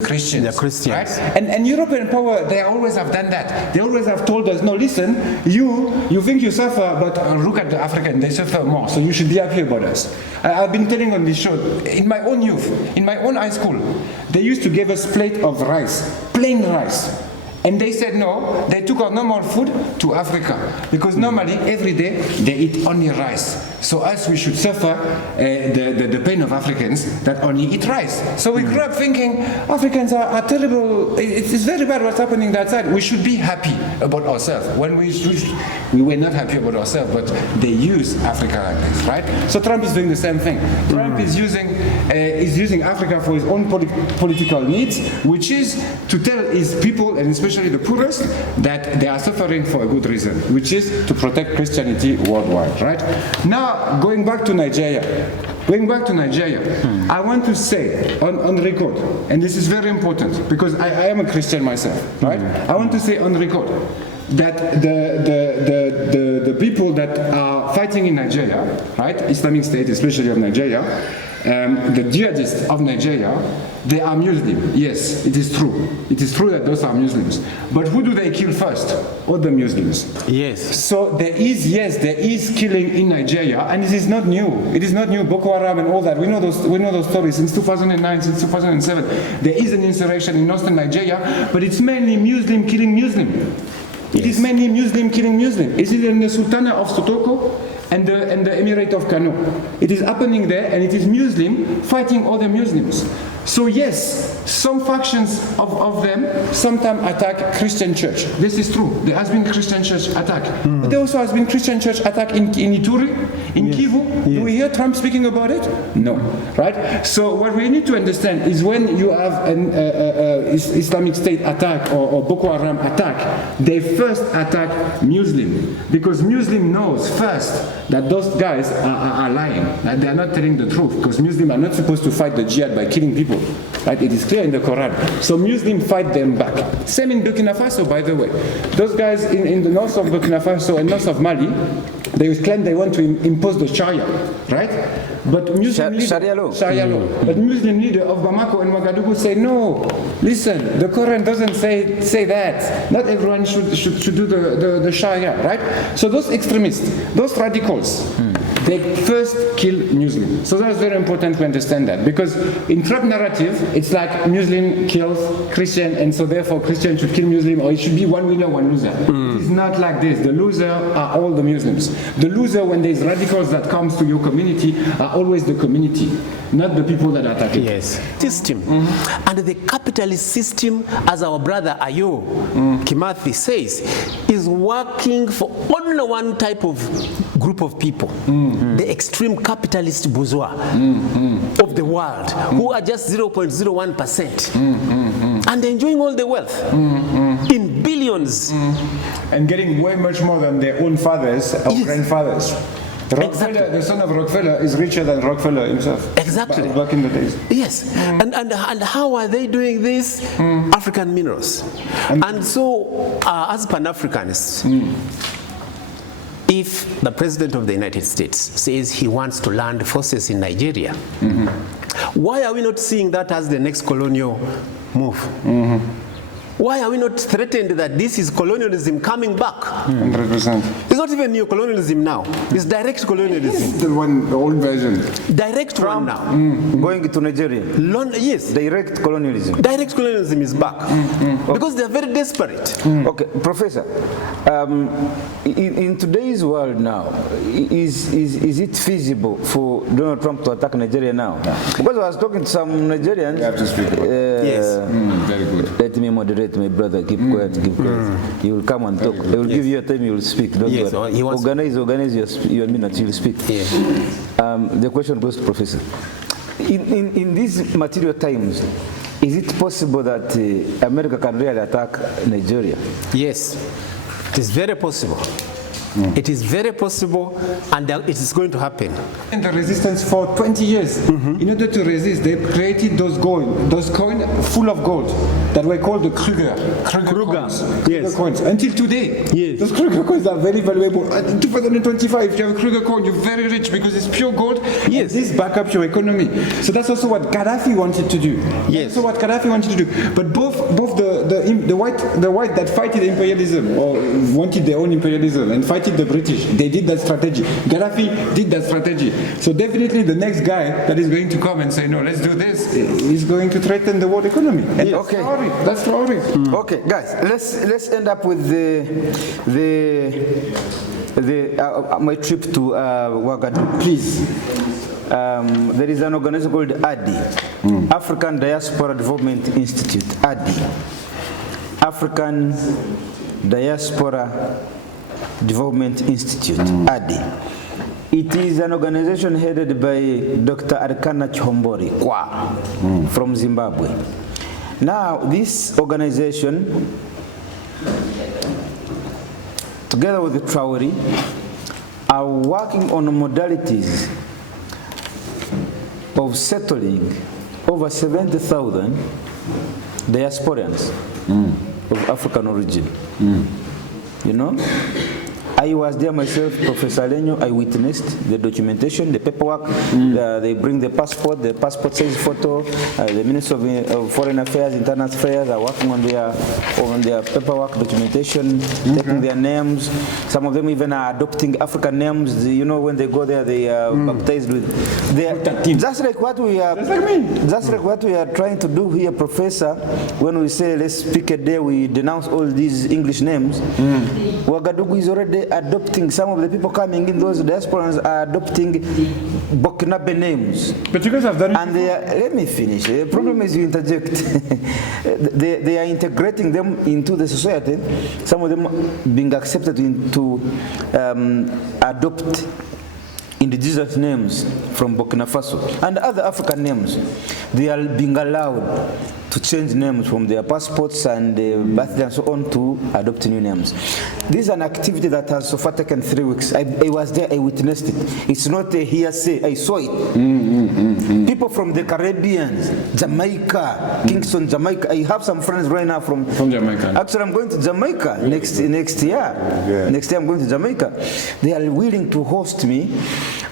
Christians. They're Christians. Right? And European power, they always have done that. They always have told us, no, listen, you think you suffer, but look at the African, they suffer more, so you should be happy about us. I've been telling on this show, in my own youth, in my own high school, they used to give us plate of rice, plain rice. And they said no, they took our normal food to Africa. Because normally, every day, they eat only rice. So us, we should suffer the pain of Africans that only eat rice. So we grew up thinking, Africans are terrible, it's very bad what's happening that side. We should be happy about ourselves. When we were not happy about ourselves, but they use Africa like this, right? So Trump is doing the same thing. Trump is using Africa for his own political needs, which is to tell his people, and especially the poorest, that they are suffering for a good reason, which is to protect Christianity worldwide, right? Now, going back to Nigeria, I want to say on record, and this is very important because I am a Christian myself, right? I want to say on record that the people that are fighting in Nigeria, right, Islamic State, especially of Nigeria, the jihadists of Nigeria, they are Muslim. Yes, it is true. It is true that those are Muslims. But who do they kill first? All the Muslims. Yes. So there is killing in Nigeria, and it is not new. It is not new. Boko Haram and all that. We know those stories since 2009, since 2007. There is an insurrection in northern Nigeria, but it's mainly Muslim killing Muslim. It is mainly Muslim killing Muslim. Is it in the Sultanate of Sotoko and the Emirate of Kano? It is happening there, and it is Muslim fighting other Muslims. So yes, some factions of them sometimes attack Christian church. This is true. There has been Christian church attack. But there also has been Christian church attack in Ituri, in Kivu. Do we hear Trump speaking about it? No. Right? So what we need to understand is when you have an Islamic State attack or Boko Haram attack, they first attack Muslim. Because Muslim knows first that those guys are lying. That they are not telling the truth. Because Muslims are not supposed to fight the jihad by killing people. Right? It is clear in the Quran. So Muslims fight them back. Same in Burkina Faso, by the way. Those guys in the north of Burkina Faso and north of Mali, they claim they want to impose the Sharia, right? But Muslim Sharia law. But Muslim leader of Bamako and Ouagadougou say no. Listen, the Quran doesn't say that. Not everyone should do the Sharia, right? So those extremists, those radicals, they first kill Muslim. So that's very important to understand that, because in Trump narrative, it's like Muslim kills Christian, and so therefore Christian should kill Muslim, or it should be one winner, one loser. It is not like this. The loser are all the Muslims. The loser, when there's radicals that comes to your community, are always the community, not the people that attack it. Yes. System. And the capitalist system, as our brother Ayo Kimathi says, is working for only one type of group of people. The extreme capitalist bourgeois of the world, who are just 0.01% and enjoying all the wealth in billions. And getting way much more than their own fathers or grandfathers. Rockefeller, the son of Rockefeller, is richer than Rockefeller himself. Exactly. Back in the days. Yes. And how are they doing this? African minerals. And so, as Pan-Africanists, if the President of the United States says he wants to land forces in Nigeria, why are we not seeing that as the next colonial move? Why are we not threatened that this is colonialism coming back? 100%. It's not even neo-colonialism now. It's direct colonialism. The old version. Direct one now. Going to Nigeria. Yes. Direct colonialism. Direct colonialism is back. Because they are very desperate. Okay, Professor, in today's world now, is it feasible for Donald Trump to attack Nigeria now? Because I was talking to some Nigerians. You have to speak. Yes. Very good. Let me moderate, my brother. Keep quiet, keep quiet. You will come and talk. I will give you a time, you will speak. Don't worry. Organize your minutes, you will speak. The question goes to Professor. In these material times, is it possible that America can really attack Nigeria? Yes, it is very possible. It is very possible, and it is going to happen. In the resistance for 20 years, in order to resist, they created those coins full of gold that were called the Kruger coins. Kruger coins. Until today, those Kruger coins are very valuable. In 2025, if you have a Kruger coin, you're very rich because it's pure gold. Yes, this back up your economy. So that's also what Gaddafi wanted to do. Yes. That's also what Gaddafi wanted to do. But both the white that fighted imperialism or wanted their own imperialism and fighted the British, they did that strategy. Gaddafi did that strategy. So definitely the next guy that is going to come and say, no, let's do this, is going to threaten the world economy. And that's Traore. Okay, guys, let's end up with my trip to Ouagadougou. Please. There is an organization called ADI, African Diaspora Development Institute, ADI. African Diaspora Development Institute, ADI. It is an organization headed by Dr. Arkana Chihombori from Zimbabwe. Now, this organization, together with the Traore, are working on modalities of settling over 70,000 diasporans of African origin. You know? I was there myself, Professor Alenyo. I witnessed the documentation, the paperwork. They bring the passport size photo. The Minister of Foreign Affairs, Internal Affairs are working on their paperwork documentation, taking their names. Some of them even are adopting African names. You know, when they go there, they are baptized with just like what we are. Just like what we are trying to do here, Professor. When we say let's pick a day, we denounce all these English names. Ouagadougou is already adopting, some of the people coming in, those diasporans are adopting Burkinabe names. But you guys have done it. And they are, let me finish. The problem is you interject. they are integrating them into the society, some of them being accepted to adopt indigenous names from Burkina Faso and other African names. They are being allowed to change names from their passports and birthday and so on to adopt new names. This is an activity that has so far taken 3 weeks. I was there, I witnessed it. It's not a hearsay, I saw it. People from the Caribbean, Jamaica, Kingston, Jamaica. I have some friends right now from Jamaica. Actually, I'm going to Jamaica next year. Yeah. Next year I'm going to Jamaica. They are willing to host me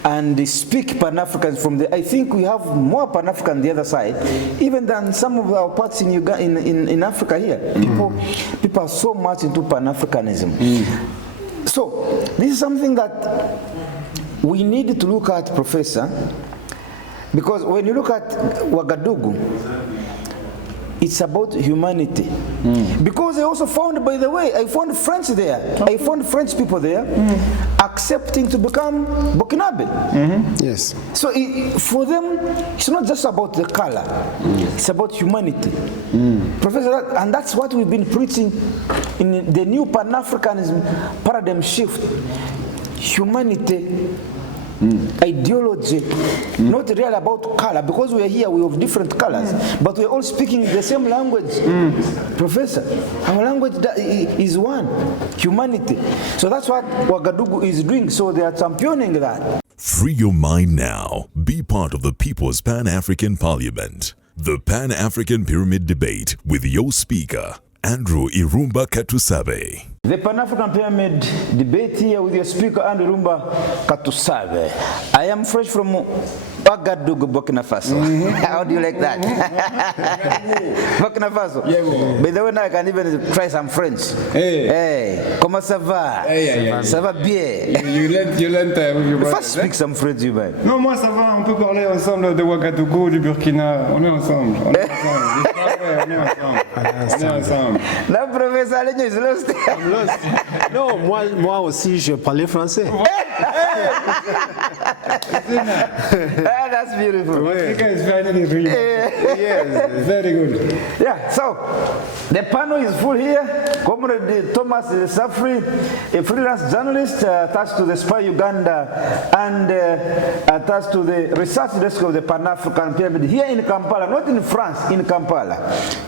and they speak Pan-Africans from the, I think we have more Pan-African on the other side, even than some of our parts in Africa here. People are so much into Pan-Africanism. So this is something that we need to look at, Professor, because when you look at Ouagadougou, it's about humanity. Because I also found, by the way, I found French there. I found French people there accepting to become Burkinabe. Yes. So for them, it's not just about the color. It's about humanity. Professor, and that's what we've been preaching in the new Pan-Africanism paradigm shift. Humanity, ideology, not really about color, because we are here, we have different colors, but we're all speaking the same language. Professor, our language is one, humanity. So that's what Ouagadougou is doing, so they are championing that. Free your mind now. Be part of the People's Pan-African Parliament. The Pan-African Pyramid Debate with your speaker, Andrew Irumba Katusabe. The Pan-African Pyramid Debate here with your speaker, Andrew Irumba Katusabe. I am fresh from Ouagadougou, Burkina Faso. How do you like that? Burkina Faso. Yeah, by the way, now I can even try some French. Hey, comment ça va? Ça va bien. You learned with your brother. First speak some French, you man. Non, moi ça va, on peut parler ensemble de Ouagadougou, du Burkina. On est ensemble. On est ensemble. La professeur Alenyo is lost. Non, moi aussi, je parlais français. That's beautiful. Africa is finally real. Yes, very good. Yeah, so the panel is full here. Comrade Thomas Safri, a freelance journalist attached to the SPY Uganda and attached to the research desk of the Pan-African Pyramid here in Kampala, not in France, in Kampala.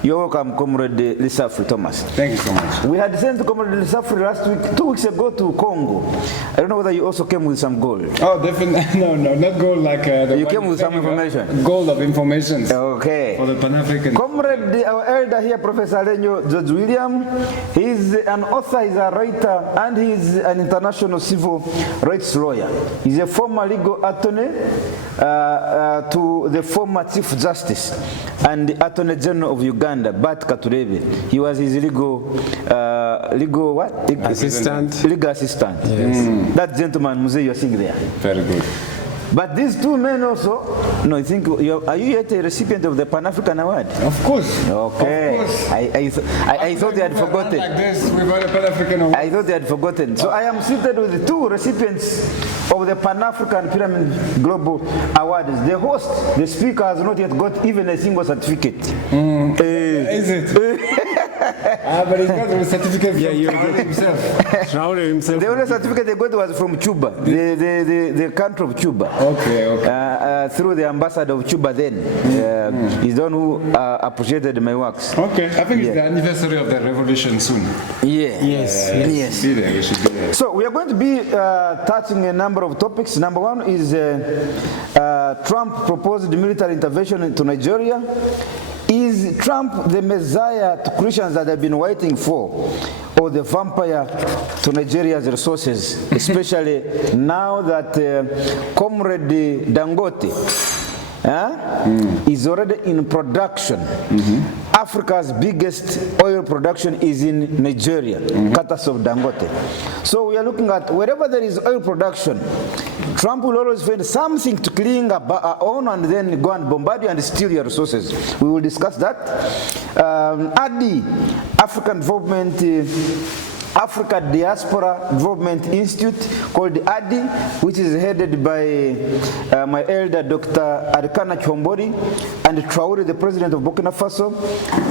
You're welcome, Comrade Safri Thomas. Thank you so much. We had sent Comrade Safri last week, 2 weeks ago to Congo. I don't know whether you also came with some gold. Oh, definitely. No, not gold like the You one came with some information. Gold of information. Okay. For the Pan-African. Comrade, our elder here, Professor Alenyo George William, he's an author, he's a writer, and he's an international civil rights lawyer. He's a former legal attorney to the former Chief Justice and the Attorney General of Uganda, Bat Katurebe. He was his legal Assistant. Legal assistant. Yes. That gentleman, Muse, you're seeing there. Very good. But these two men also, no, I think, are you yet a recipient of the Pan-African Award? Of course. Okay. Of course. I thought they had forgotten. Like this, we got a Pan-African Award. I thought they had forgotten. So I am seated with the two recipients of the Pan-African Pyramid Global Awards. The host, the speaker, has not yet got even a single certificate. Is it? But he's got a certificate from himself. himself. The only certificate they got was from Cuba, the country of Cuba. Okay. Through the ambassador of Cuba then. He's the one who appreciated my works. Okay. I think it's the anniversary of the revolution soon. Yeah. Yes. Be there. We should be there. So we are going to be touching a number of topics. Number one is Trump proposed military intervention into Nigeria. Is Trump the messiah to Christians that have been waiting for, or the vampire to Nigeria's resources, especially now that Comrade Dangote is already in production. Africa's biggest oil production is in Nigeria, courtesy of Dangote. So we are looking at wherever there is oil production, Trump will always find something to cling on and then go and bombard you and steal your resources. We will discuss that. ADI, African Development Africa Diaspora Development Institute, called ADI, which is headed by my elder Dr. Arikana Chombori and Traore, the president of Burkina Faso,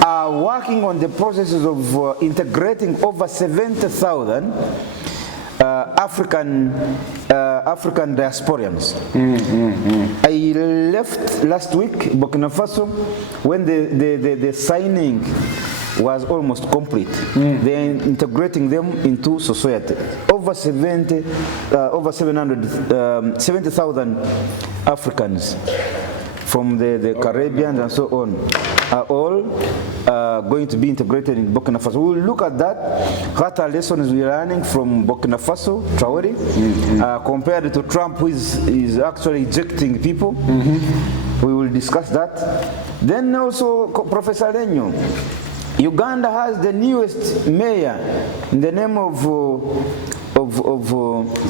are working on the processes of integrating over 70,000 African diasporians. I left last week Burkina Faso when the signing was almost complete. They're integrating them into society. Over 70,000 Africans from the Caribbean and so on are all going to be integrated in Burkina Faso. We will look at that. What are lessons we are learning from Burkina Faso, Traore, compared to Trump, who is actually ejecting people. We will discuss that. Then also, Professor Alenyo, Uganda has the newest mayor in the name of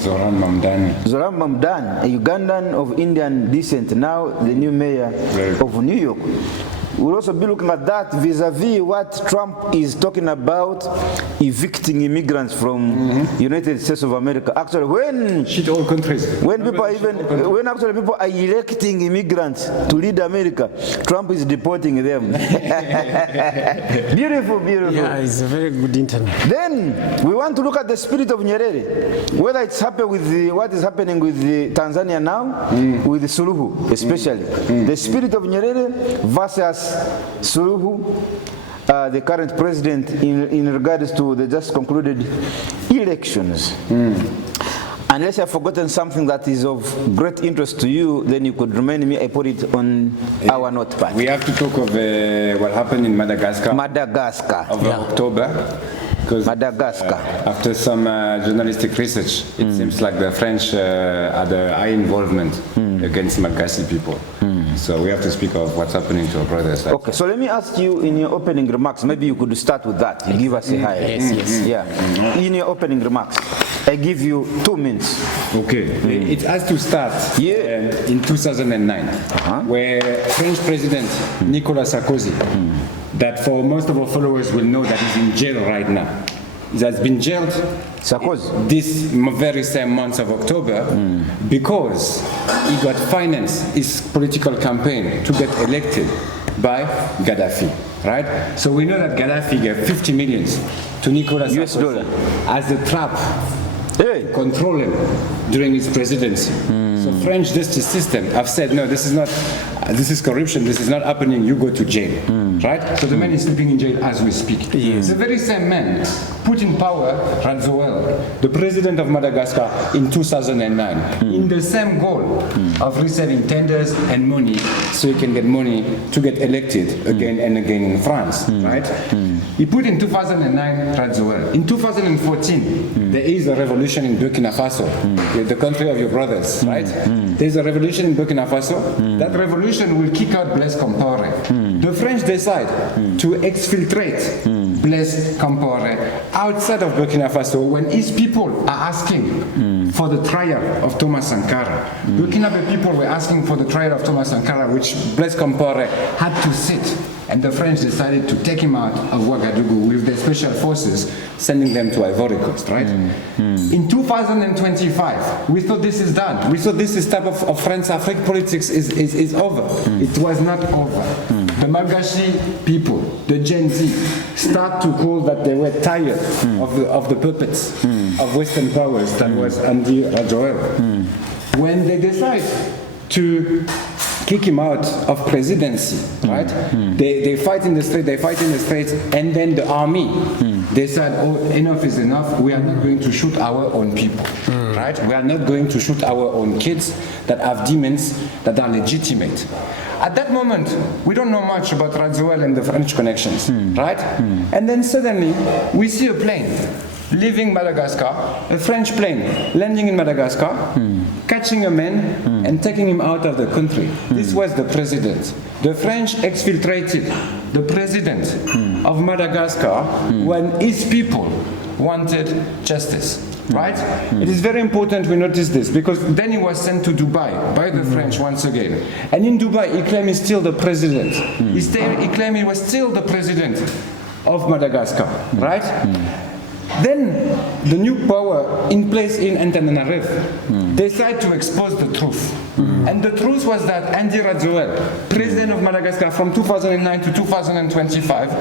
Zoran Mamdani. Zoran Mamdani, a Ugandan of Indian descent, now the new mayor of New York. We'll also be looking at that vis-a-vis what Trump is talking about, evicting immigrants from United States of America. Actually, when all countries. When people are electing immigrants to lead America, Trump is deporting them. Beautiful, beautiful. Yeah, it's a very good internet. Then we want to look at the spirit of Nyerere, whether it's happened with what is happening with Tanzania now, with Suluhu especially. The spirit of Nyerere versus Suluhu, the current president, in regards to the just concluded elections. Unless I've forgotten something that is of great interest to you, then you could remind me. I put it on our notepad. We have to talk of what happened in Madagascar. Over October. Madagascar. After some journalistic research, it seems like the French had a high involvement against Malagasy people. So we have to speak of what's happening to our brothers. Okay, so let me ask you in your opening remarks, maybe you could start with that. You give us a hi. Yes. Yeah. In your opening remarks, I give you 2 minutes. Okay. It has to start in 2009, where French President Nicolas Sarkozy, that for most of our followers will know that he's in jail right now. He has been jailed Sarkozy. this very same month of October because he got financed his political campaign to get elected by Gaddafi, right? So we know that Gaddafi gave 50 million to Nicolas US Sarkozy dollar. as a trap Hey. to control him during his presidency. So French justice system have said, no, this is corruption, this is not happening, you go to jail, right? So the man is sleeping in jail as we speak. The very same man put in power Rajoel, the president of Madagascar, in 2009, in the same goal of receiving tenders and money so he can get money to get elected again and again in France, right? He put in 2009 Rajoel. In 2014, there is a revolution in Burkina Faso, the country of your brothers, right? There's a revolution in Burkina Faso. That revolution will kick out Blaise Compaoré. The French decide to exfiltrate Blaise Compaoré outside of Burkina Faso when his people are asking for the trial of Thomas Sankara. Burkinabe people were asking for the trial of Thomas Sankara, which Blaise Compaoré had to sit. And the French decided to take him out of Ouagadougou with their special forces, sending them to Ivory Coast, right? In 2025, we thought this is done. We thought this type of France-Afrique politics is over. It was not over. The Malgache people, the Gen Z, start to call that they were tired of the puppets of Western powers that was Andy Rajoel. When they decide to kick him out of presidency, right? They fight in the streets, and then the army, they said, oh, enough is enough, we are not going to shoot our own people, right? We are not going to shoot our own kids that have demons that are legitimate. At that moment, we don't know much about Rajoel and the French connections, right? And then suddenly, we see a plane leaving Madagascar, a French plane landing in Madagascar, catching a man and taking him out of the country. This was the president. The French exfiltrated the president of Madagascar when his people wanted justice. Right? It is very important we notice this because then he was sent to Dubai by the French once again. And in Dubai, he claimed he's still the president. He claimed he was still the president of Madagascar. Right? Then the new power in place in Antananarivo decided to expose the truth. And the truth was that Andy Rajoel, president of Madagascar from 2009 to 2025,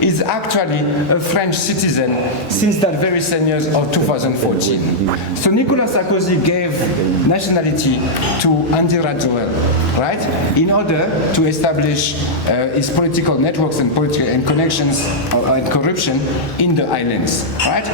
is actually a French citizen since that very same year of 2014. So Nicolas Sarkozy gave nationality to Andy Rajoel, right, in order to establish his political networks and connections and corruption in the islands, right?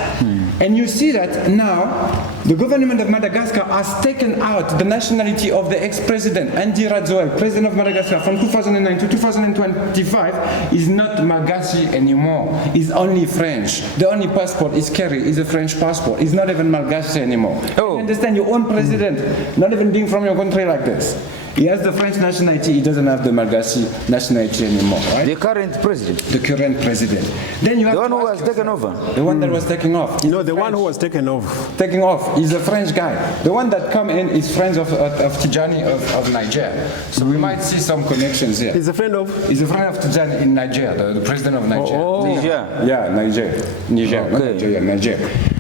And you see that now the government of Madagascar has taken out the nationality of the ex-president, Andy Rajoel, president of Madagascar from 2009 to 2025, is not Malgache anymore. He's only French. The only passport is carried is a French passport. He's not even Malgache anymore. You understand, your own president, not even being from your country like this. He has the French nationality, he doesn't have the Malgache nationality anymore, right? The current president. The current president. Then you have the one who was taken over. The one that was taken off. No, the one who was taken off. Taking off. He's a French guy. The one that come in is friends of Tijani of Niger. So we might see some connections here. He's a friend of? He's a friend of Tijani in Niger, the president of Niger. Niger. Yeah, Niger. Not Nigeria, Niger.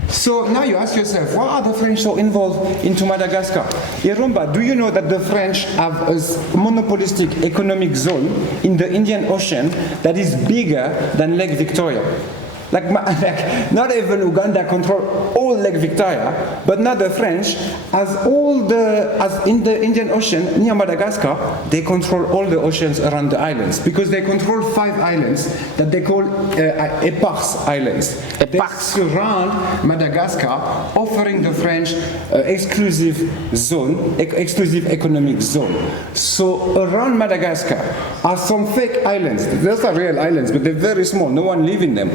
So now you ask yourself, why are the French so involved into Madagascar? Irumba, do you know that the French have a monopolistic economic zone in the Indian Ocean that is bigger than Lake Victoria? Like not even Uganda control all Lake Victoria, but now the French, as in the Indian Ocean near Madagascar, they control all the oceans around the islands because they control 5 islands that they call Éparses Islands. They surround Madagascar, offering the French exclusive economic zone. So around Madagascar are some fake islands. Those are real islands, but they're very small. No one lives in them.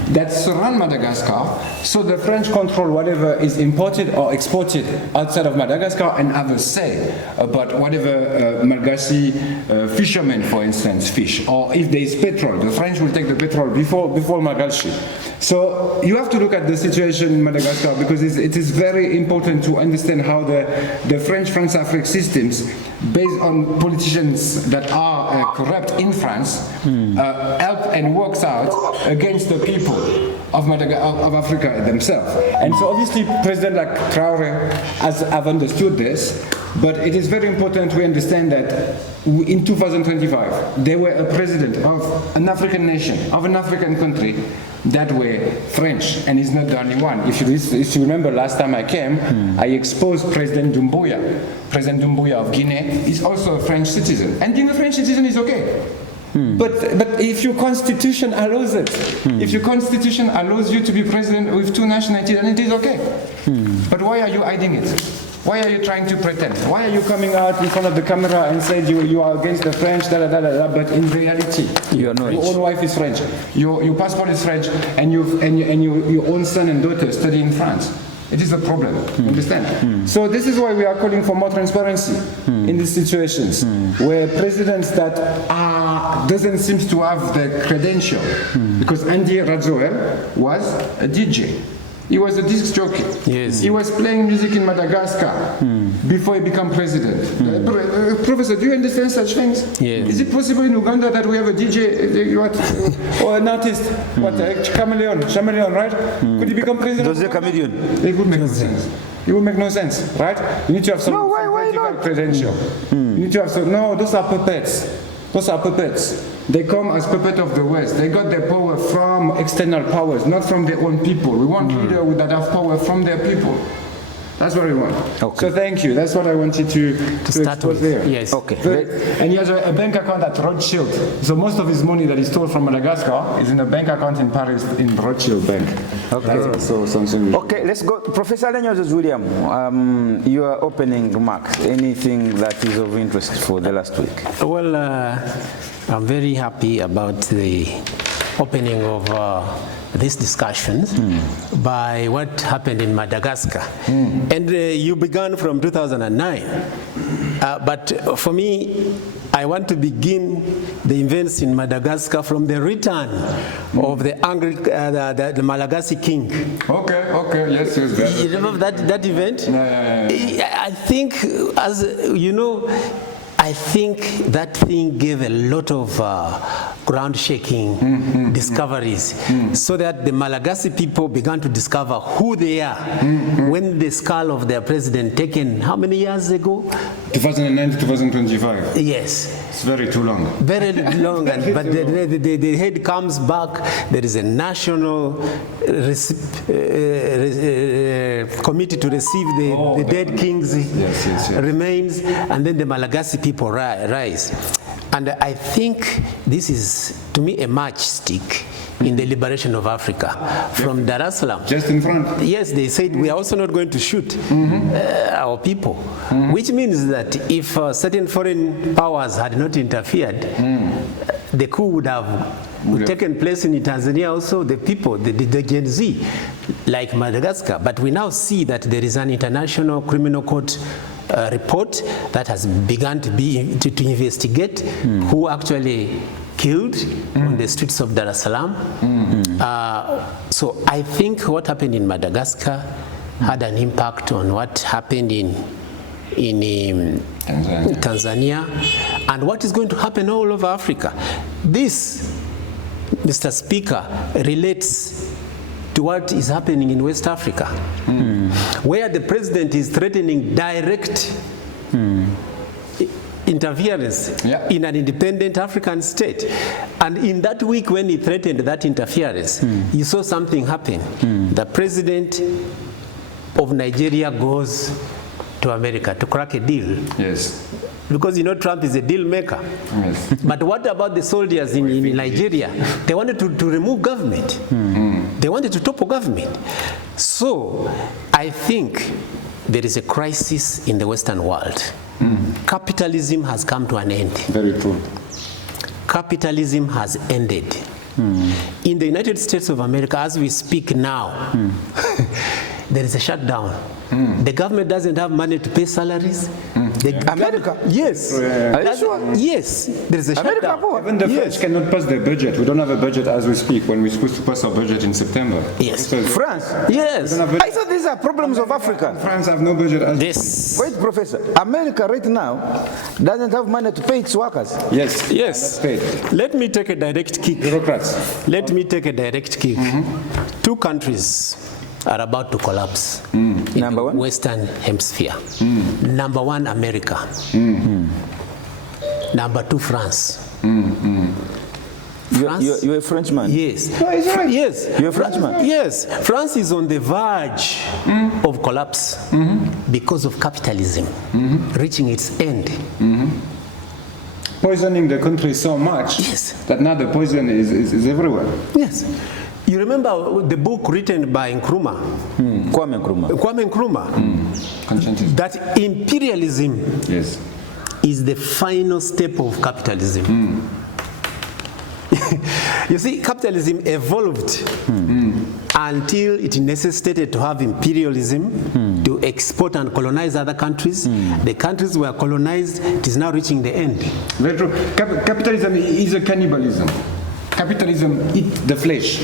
That surround Madagascar, so the French control whatever is imported or exported outside of Madagascar and have a say about whatever Malgache fishermen, for instance, fish. Or if there is petrol, the French will take the petrol before Malgache. So you have to look at the situation in Madagascar because it is very important to understand how the France-Afrique systems, based on politicians that are corrupt in France, help and works out against the people of Africa themselves. And so obviously President like Traore have understood this, but it is very important we understand that in 2025, they were a president of an African nation, of an African country that were French, and he's not the only one. If you remember last time I came, I exposed President Doumbouya. President Doumbouya of Guinea is also a French citizen, and being a French citizen is okay. But if your constitution allows it, if your constitution allows you to be president with two nationalities, then it is okay. But why are you hiding it? Why are you trying to pretend? Why are you coming out in front of the camera and saying you are against the French, but in reality, your own wife is French, your passport is French, and your own son and daughter study in France. It is a problem, understand? So this is why we are calling for more transparency in these situations, where presidents that doesn't seem to have the credential, because Andy Rajoel was a DJ. He was a disc jockey. Yes. He was playing music in Madagascar before he became president. Professor, do you understand such things? Yes. Is it possible in Uganda that we have a DJ or an artist, chameleon, right? Could he become president? Does the chameleon? It would make no sense. It would make no sense, right? You need to have some political credential. You need to have some. No, those are puppets. Those are puppets. They come as puppets of the West. They got their power from external powers, not from their own people. We want leaders that have power from their people. That's what we want. Okay. So thank you. That's what I wanted to start expose with. there. Yes. Okay. And he has a bank account at Rothschild. So most of his money that he stole from Madagascar is in a bank account in Paris in Rothschild Bank. Okay. That's also something. Okay, let's go. Professor Alenyo William, your opening remarks. Anything that is of interest for the last week? Well, I'm very happy about the opening of these discussions by what happened in Madagascar. And you began from 2009. But for me, I want to begin the events in Madagascar from the return of the Malagasy king. Okay, yes. You remember that event? Yeah. I think, as you know, I think that thing gave a lot of ground-shaking discoveries, so that the Malagasy people began to discover who they are when the skull of their president taken how many years ago? 2009 to 2025. Yes. It's very too long. Very long, but the head comes back. There is a national committee to receive the dead king's remains, and then the Malagasy people rise. And I think this is, to me, a matchstick in the liberation of Africa from Dar es Salaam. Just in front. Yes, they said we are also not going to shoot our people, which means that if certain foreign powers had not interfered, the coup would have taken place in Tanzania also, the people, the Gen Z, like Madagascar. But we now see that there is an international criminal court report that has begun to investigate who actually killed on the streets of Dar es Salaam. So I think what happened in Madagascar had an impact on what happened in Tanzania, and what is going to happen all over Africa. This, Mr. Speaker, relates to what is happening in West Africa, where the president is threatening direct interference in an independent African state. And in that week when he threatened that interference, you saw something happen. The president of Nigeria goes to America to crack a deal. Yes. Because you know Trump is a deal maker. Yes. But what about the soldiers in Nigeria? They wanted to remove government. They wanted to topple government. So I think there is a crisis in the Western world. Capitalism has come to an end. Very true. Capitalism has ended. In the United States of America, as we speak now, there is a shutdown. The government doesn't have money to pay salaries. America? Yes. Are you sure? Yes. There is a shutdown. Even the French cannot pass their budget. We don't have a budget as we speak, when we're supposed to pass our budget in September. Yes. France? Yes. I thought these are problems of Africa. France have no budget as Yes. Wait, Professor. America right now doesn't have money to pay its workers. Yes. Yes. Paid. Let me take a direct kick. Bureaucrats. Let me take a direct kick. two countries are about to collapse in Number the one? Western Hemisphere. Number one, America. Number two, France. France? You're a Frenchman? Yes. No, it's right. Yes. You're a Frenchman? Yes. France is on the verge of collapse because of capitalism reaching its end. Poisoning the country so much Yes. that now the poison is everywhere. Yes. You remember the book written by Nkrumah, Kwame Nkrumah. Kwame Nkrumah, Conscientiousness. that imperialism Yes. is the final step of capitalism. You see, capitalism evolved until it necessitated to have imperialism to export and colonize other countries. The countries were colonized, it is now reaching the end. Very true. Capitalism is a cannibalism. Capitalism eats the flesh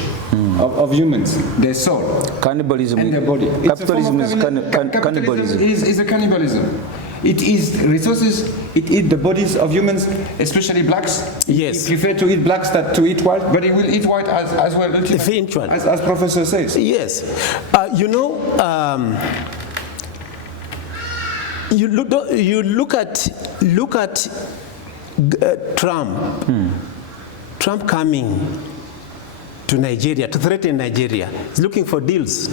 of humans, their soul, Cannibalism. and their body. It's a form Capitalism of is Capitalism cannibalism. is a cannibalism. It eats resources, it eats the bodies of humans, especially blacks. Yes. It prefers to eat blacks than to eat white, but it will eat white as well, ultimately, Eventually. as Professor says. Yes. You know, you look at Trump. Trump coming to Nigeria to threaten Nigeria. He's looking for deals.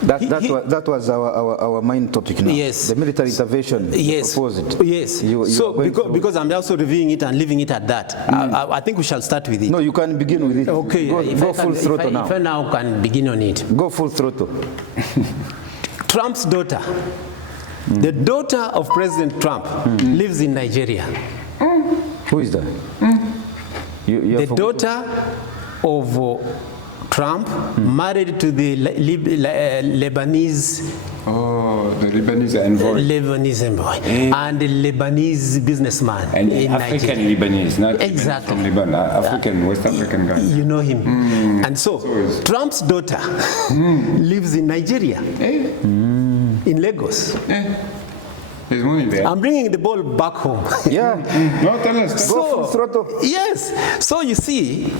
That was our main topic now. Yes. The military intervention. Yes. Proposed. Yes. You So are going because I'm also reviewing it and leaving it at that, I think we shall start with it. No, you can begin with it. Okay. Go full throttle now. If I now can begin on it. Go full throttle. Trump's daughter, the daughter of President Trump, lives in Nigeria. Who is that? The daughter of Trump married to the Lebanese Oh, the Lebanese envoy. envoy and the Lebanese businessman And in African Nigeria. Lebanese, not Exactly. from Lebanon, African, West African guy. You know him. And so Trump's daughter lives in Nigeria, in Lagos. There's money there. I'm bringing the ball back home. Yeah. No, tell us. Go full throttle. Yes. So you see,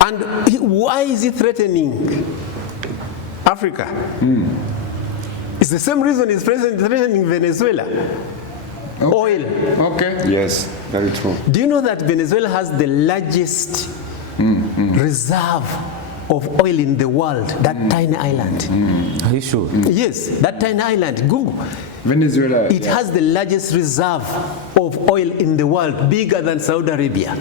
and why is he threatening Africa? It's the same reason he's threatening Venezuela. Oil. Okay. Yes, very true. Do you know that Venezuela has the largest reserve of oil in the world? That tiny island. Are you sure? Yes, that tiny island. Google. Venezuela. It has the largest reserve of oil in the world, bigger than Saudi Arabia.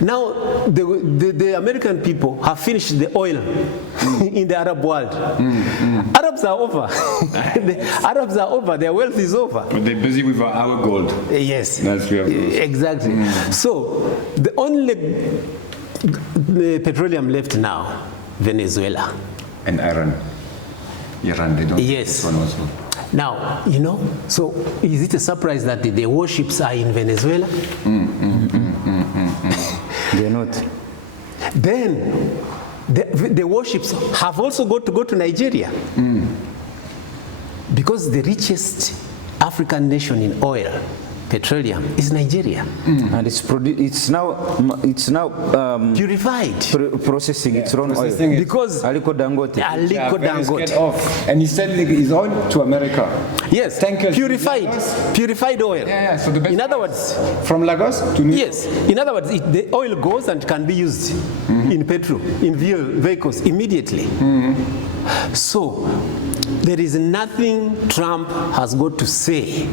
Now, the American people have finished the oil in the Arab world. Arabs are over. The Arabs are over. Their wealth is over. But they're busy with our gold. Yes. That's real. Exactly. So, the only petroleum left now, Venezuela. And Iran. Iran, they don't. Yes. This one also. Now, you know, so is it a surprise that the warships are in Venezuela? They're not. Then the warships have also got to go to Nigeria because the richest African nation in oil, petroleum, is Nigeria. And it's now Purified. processing its own oil. Processing it. Because Aliko Dangote. Aliko Venice get Dangote. off. And he said he's on to America. Yes, Tankers. purified oil. Yeah, so the best In other words, from Lagos to New yes, in other words, the oil goes and can be used in petrol, in vehicles immediately. So, there is nothing Trump has got to say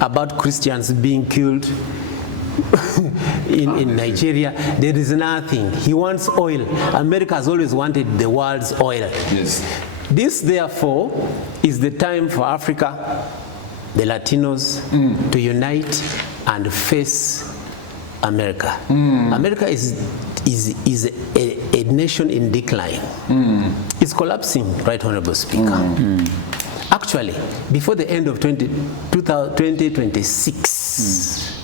about Christians being killed in Nigeria. There is nothing. He wants oil. America has always wanted the world's oil. Yes. This, therefore, is the time for Africa, the Latinos, to unite and face America. America is a nation in decline. It's collapsing, Right Honorable Speaker. Actually, before the end of 2026,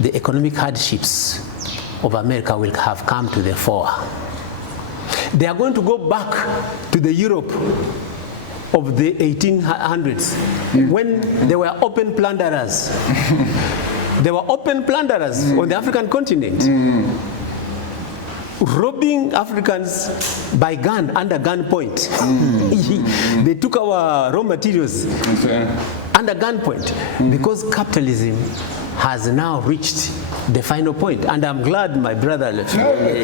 the economic hardships of America will have come to the fore. They are going to go back to the Europe of the 1800s when they were open plunderers. They were open plunderers on the African continent. robbing Africans by gun, under gunpoint. They took our raw materials under gunpoint because capitalism has now reached the final point. And I'm glad my brother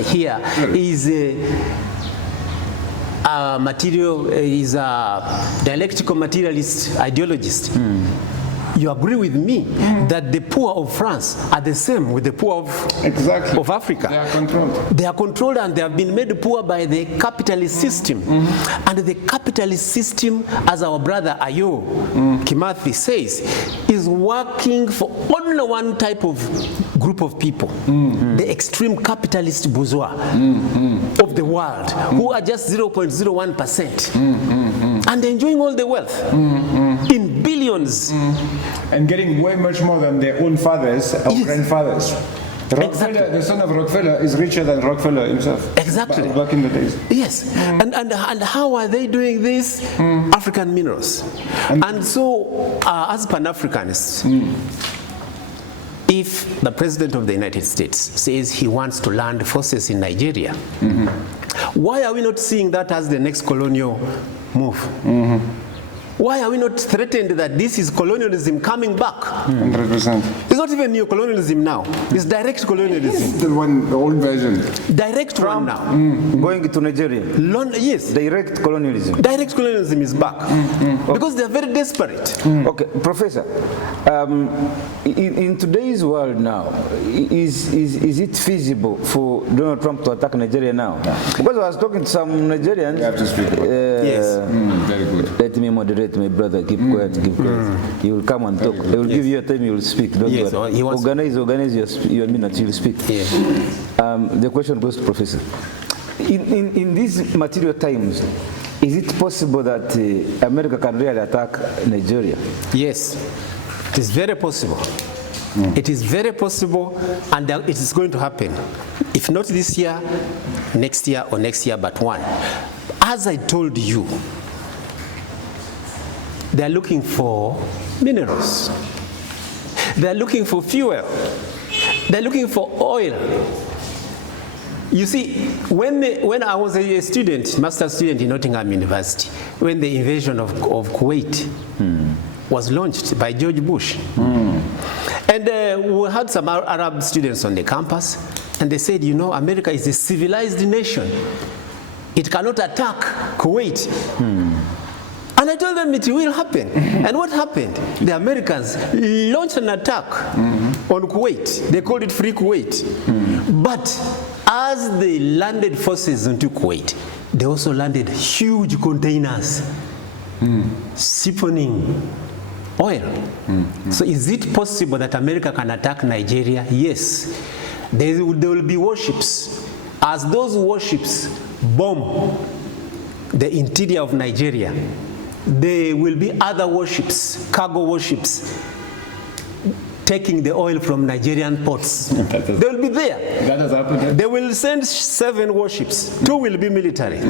here is a material, is a dialectical materialist ideologist. You agree with me that the poor of France are the same with the poor of Africa. They are controlled. They are controlled and they have been made poor by the capitalist system. And the capitalist system, as our brother Ayo Kimathi says, is working for only one type of group of people, the extreme capitalist bourgeois of the world, who are just 0.01% and enjoying all the wealth in billions. And getting way much more than their own fathers or grandfathers. Rockefeller, the son of Rockefeller, is richer than Rockefeller himself. Exactly. Back in the days. Yes. And how are they doing this? African minerals. And so, as Pan-Africanists, if the President of the United States says he wants to land forces in Nigeria, why are we not seeing that as the next colonial move? Why are we not threatened that this is colonialism coming back? 100%. It's not even neocolonialism now. It's direct colonialism. The old version. Direct one now. Going to Nigeria. Yes. Direct colonialism. Direct colonialism is back. Because they're very desperate. Okay, Professor, in today's world now, is it feasible for Donald Trump to attack Nigeria now? Because I was talking to some Nigerians. You have to speak about Yes. Very good. Let me moderate, my brother. Keep quiet, keep quiet. You will come and talk. I will give you a time, you will speak. Don't worry. Organize your minutes, you will speak. The question goes to Professor. In these material times, is it possible that America can really attack Nigeria? Yes, it is very possible. It is very possible, and it is going to happen. If not this year, next year, or next year but one. As I told you, they are looking for minerals. They are looking for fuel. They are looking for oil. You see, when I was a student, master's student in Nottingham University, when the invasion of Kuwait was launched by George Bush, and we had some Arab students on the campus, and they said, you know, America is a civilized nation. It cannot attack Kuwait. And I told them it will happen. And what happened? The Americans launched an attack on Kuwait. They called it Free Kuwait. But as they landed forces into Kuwait, they also landed huge containers siphoning oil. So is it possible that America can attack Nigeria? Yes. There will be warships. As those warships bomb the interior of Nigeria, there will be other warships, cargo warships, taking the oil from Nigerian ports. They will be there. That has happened. They will send 7 warships. 2 will be military.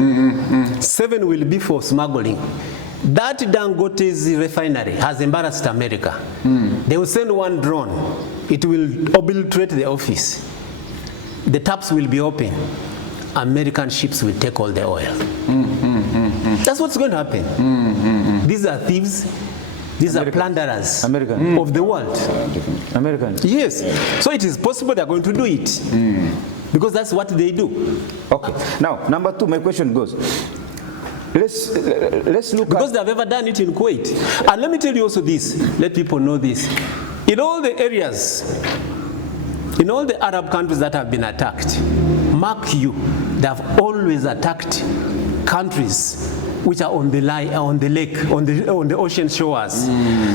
7 will be for smuggling. That Dangote's refinery has embarrassed America. They will send 1 drone. It will obliterate the office. The taps will be open. American ships will take all the oil. That's what's going to happen. These are thieves. These are plunderers of the world. Americans. Yes. So it is possible they're going to do it. Because that's what they do. Okay. Now, number 2, my question goes. Let's look because they have ever done it in Kuwait. And let me tell you also this. Let people know this. In all the areas, in all the Arab countries that have been attacked, mark you, they have always attacked countries which are on the lake, on the ocean shores.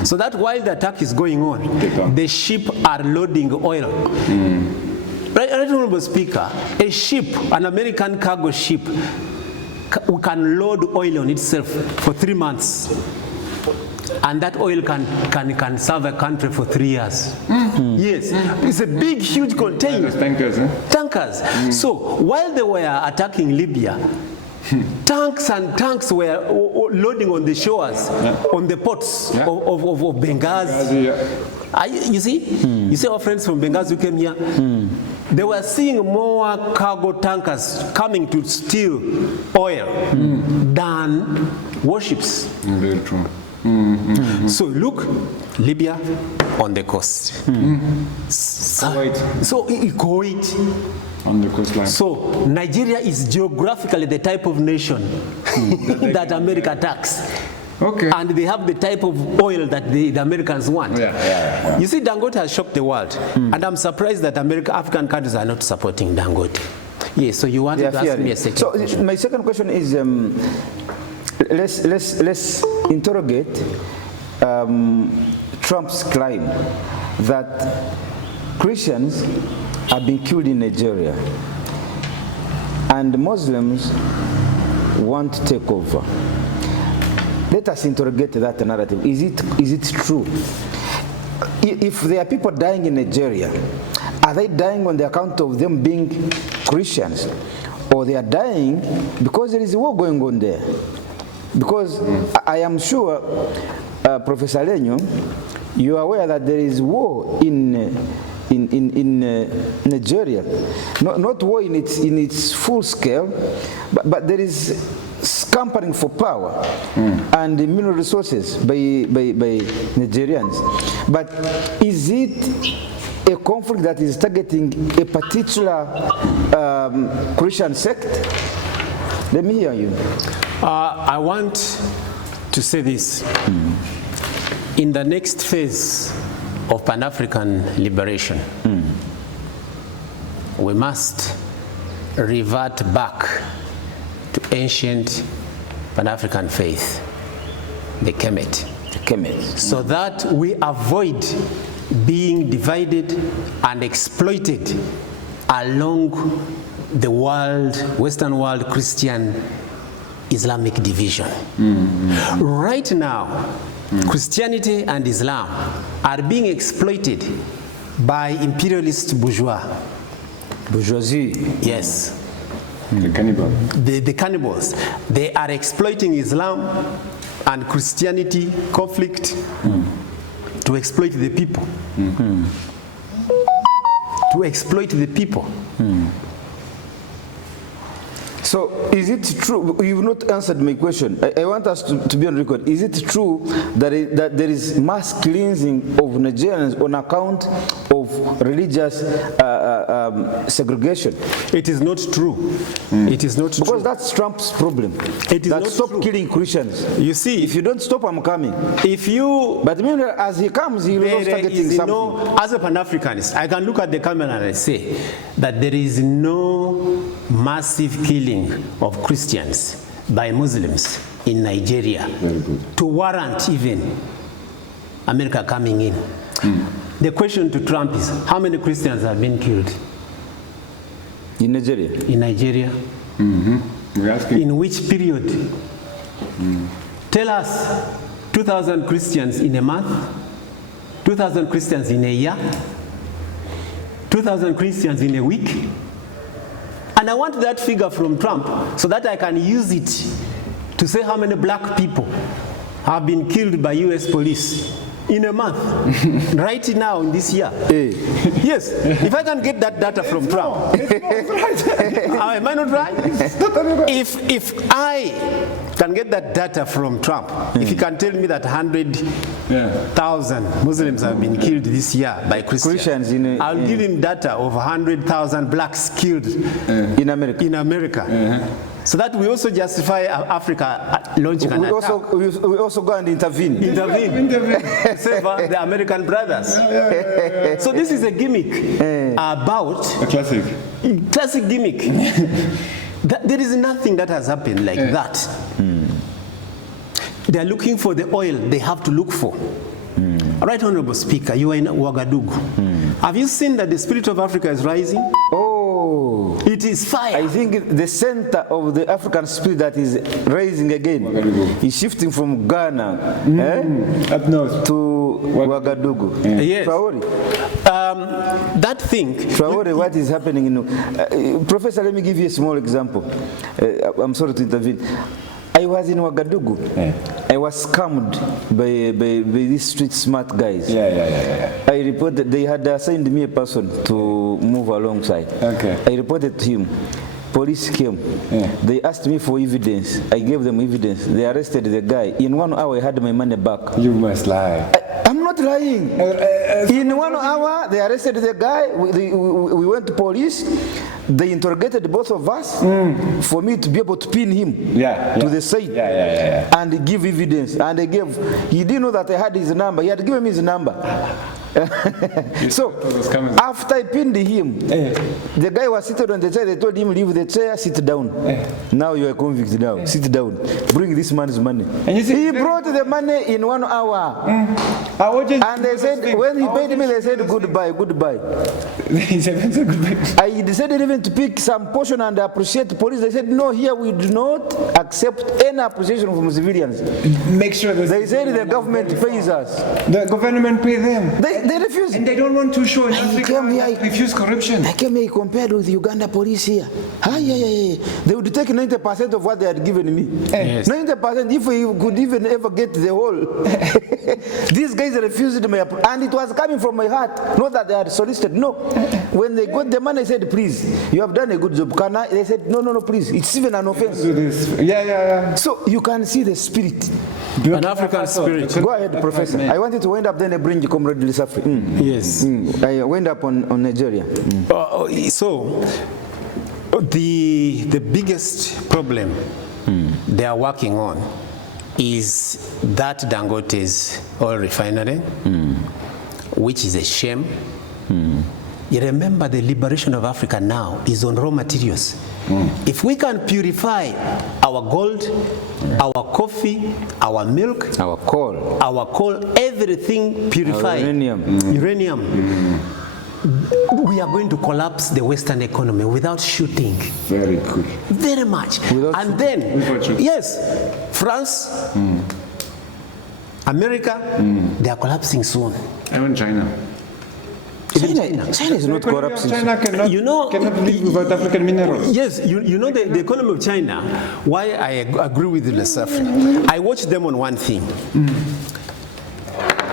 So that while the attack is going on, the ship are loading oil. Right, Honorable Speaker, a ship, an American cargo ship, can load oil on itself for 3 months. And that oil can serve a country for 3 years. Yes, it's a big, huge container. Tankers, Tankers. So while they were attacking Libya, tanks and tanks were loading on the shores, on the ports of Benghazi. You see? You see our friends from Benghazi who came here? they were seeing more cargo tankers coming to steal oil than warships. Very true. So look, Libya on the coast. Kuwait. So Kuwait. On the coastline. So Nigeria is geographically the type of nation that America attacks. Okay. And they have the type of oil that the Americans want. Yeah. You see, Dangote has shocked the world. And I'm surprised that African countries are not supporting Dangote. Yes, so you wanted to ask me a second question. So my second question is, let's interrogate Trump's claim that Christians are being killed in Nigeria and Muslims want to take over. Let us interrogate that narrative. Is it true? If there are people dying in Nigeria, are they dying on the account of them being Christians? Or they are dying because there is a war going on there? Because I am sure, Professor Alenyo, you are aware that there is war in Nigeria. Not war in its full scale, but there is scampering for power and mineral resources by Nigerians. But is it a conflict that is targeting a particular Christian sect? Let me hear you. I want to say this. In the next phase of Pan-African liberation, we must revert back to ancient Pan-African faith, the Kemet. So that we avoid being divided and exploited along the world, Western world Christian Islamic division. Right now, Christianity and Islam are being exploited by imperialist bourgeoisie. Yes. The cannibal. The cannibals. They are exploiting Islam and Christianity conflict to exploit the people. To exploit the people. So is it true, you've not answered my question. I want us to be on record. Is it true that there is mass cleansing of Nigerians on account of religious segregation? It is not true. It is not true. Because that's Trump's problem. It is not stop true. killing Christians. You see, if you don't stop, I'm coming. If you... But meanwhile, as he comes, he will start getting something. As a Pan-Africanist, I can look at the camera and I say that there is no massive killing of Christians by Muslims in Nigeria to warrant even America coming in. The question to Trump is, how many Christians have been killed? In Nigeria? In Nigeria. We're asking. In which period? Tell us, 2,000 Christians in a month? 2,000 Christians in a year? 2,000 Christians in a week? And I want that figure from Trump so that I can use it to say how many black people have been killed by US police in a month, right now in this year. Yes, if I can get that data from Trump. Am I not right? If I can get that data from Trump, if he can tell me that 100,000 Muslims have been killed this year by Christians, I'll give him data of 100,000 blacks killed in America. So that we also justify Africa launching an attack. We also go and intervene. To save the American brothers. So this is a gimmick about... A classic. Classic gimmick. There is nothing that has happened like that. They are looking for the oil they have to look for. Right, Honorable Speaker, you are in Ouagadougou. Have you seen that the spirit of Africa is rising? Oh, it is fire. I think the center of the African spirit that is rising again is shifting from Ghana up north to Ouagadougou. Yes. Traore. That thing. Traore, what is happening? Professor, let me give you a small example. I'm sorry to intervene. I was in Ouagadougou. I was scammed by these street smart guys. I reported they had assigned me a person to to move alongside. Okay. I reported to him. Police came. Yeah. They asked me for evidence. I gave them evidence. They arrested the guy. In 1 hour, I had my money back. You must lie. I'm not lying. In 1 hour, they arrested the guy. We went to police. They interrogated both of us for me to be able to pin him to the site and give evidence. And he didn't know that I had his number. He had given me his number. So after I pinned him, the guy was seated on the chair. They told him, leave the chair, sit down. Now you are convicted now. Sit down. Bring this man's money. And he brought the money in 1 hour. And they said, when he paid me, they said goodbye, goodbye. I decided even to pick some portion and appreciate the police. They said, no, here we do not accept any appreciation from civilians. Make sure that they said the government pays us. The government pay them. They refuse. And they don't want to show in Africa refuse corruption. I came here compared with Uganda police here. They would take 90% of what they had given me. Yes. 90% if we could even ever get the whole. These guys refused me, and it was coming from my heart. Not that they had solicited. No. When they got the money, I said, please, you have done a good job. Can I? They said, no, please. It's even an offense. So you can see the spirit. An African spirit. Go ahead, Professor. I wanted to wind up, then I bring you Comrade Lisafri. Yes. I wind up on Nigeria. So, the biggest problem they are working on is that Dangote's oil refinery, which is a shame. You remember the liberation of Africa now is on raw materials. If we can purify our gold, our coffee, our milk, our coal, everything purified, uranium, we are going to collapse the Western economy without shooting. Very good. Very much. And then, yes, France, America, they are collapsing soon. Even China. China is not collapsing. China cannot live without African minerals. Yes, you know the economy of China, why I agree with Lesafri. I watch them on one thing.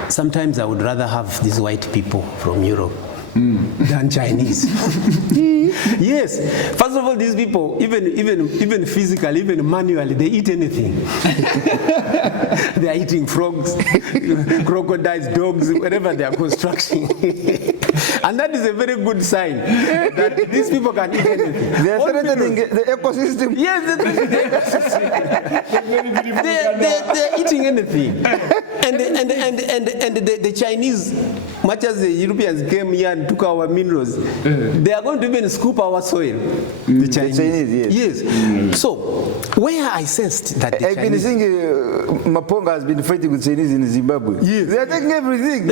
Sometimes I would rather have these white people from Europe than Chinese. Yes. First of all, these people, even physically, even manually, they eat anything. They are eating frogs, crocodiles, dogs, whatever they are constructing. And that is a very good sign that these people can eat anything. They are threatening the ecosystem. Yes, they are eating anything. And the Chinese, much as the Europeans came here and took our minerals, they are going to even scoop our soil. The Chinese, yes. So, where I sensed that the I've been seeing Maponga has been fighting with Chinese in Zimbabwe. Yes. They are taking everything.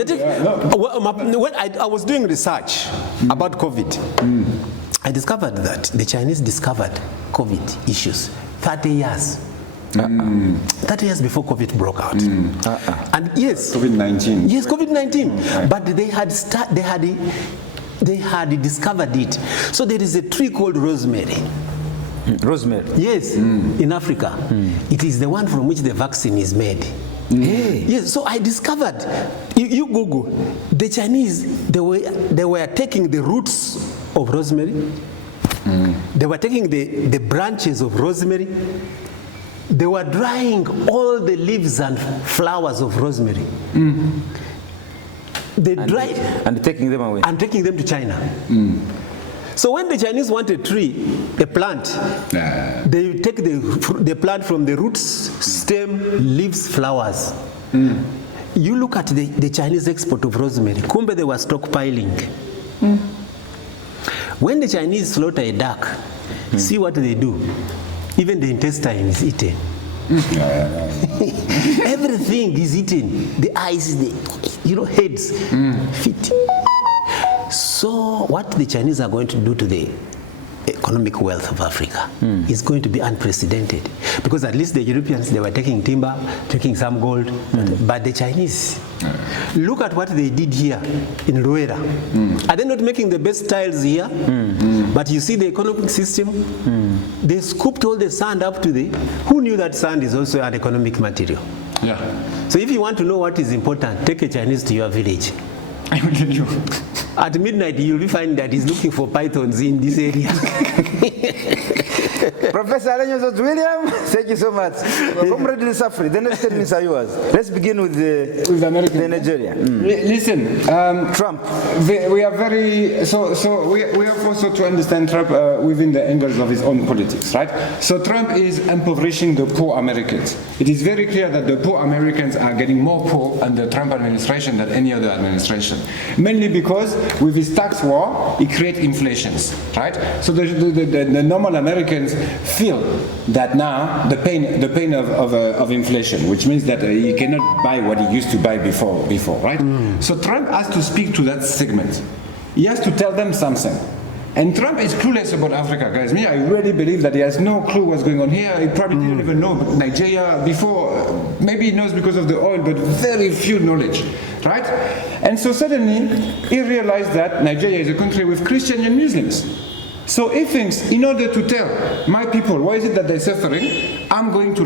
When I was doing research about COVID, I discovered that the Chinese discovered COVID issues 30 years. 30 years before COVID broke out. And yes, COVID-19. Yes, COVID-19. But they had discovered it. So there is a tree called rosemary. Rosemary? Yes, in Africa. It is the one from which the vaccine is made. Yes, so I discovered, you Google, the Chinese, they were taking the roots of rosemary. They were taking the branches of rosemary. They were drying all the leaves and flowers of rosemary. They dried and taking them away. And taking them to China. So when the Chinese want a tree, a plant, they take the plant from the roots, stem, leaves, flowers. You look at the Chinese export of rosemary. Kumbe they were stockpiling. When the Chinese slaughter a duck, see what they do. Even the intestine is eaten. Everything is eaten. The eyes, the heads, feet. So what the Chinese are going to do to the economic wealth of Africa is going to be unprecedented. Because at least the Europeans, they were taking timber, taking some gold, but the Chinese, look at what they did here in Luera. Are they not making the best tiles here? But you see the economic system, they scooped all the sand up to who knew that sand is also an economic material? Yeah. So if you want to know what is important, take a Chinese to your village. I will tell you. At midnight, you'll find that he's looking for pythons in this area. Professor Alenyo William, thank you so much. Comrade Safri, the next 10 minutes are yours. Let's begin with the Nigeria. Listen, Trump. We are very we have also to understand Trump within the angles of his own politics, right? So Trump is impoverishing the poor Americans. It is very clear that the poor Americans are getting more poor under the Trump administration than any other administration, mainly because with his tax war, he creates inflations, right? So the normal Americans feel that now the pain of inflation, which means that he cannot buy what he used to buy before, right? So Trump has to speak to that segment. He has to tell them something. And Trump is clueless about Africa, guys. Me, I really believe that he has no clue what's going on here. He probably didn't even know Nigeria before. Maybe he knows because of the oil, but very few knowledge, right? And so suddenly, he realized that Nigeria is a country with Christians and Muslims. So he thinks, in order to tell my people why is it that they're suffering, I'm going to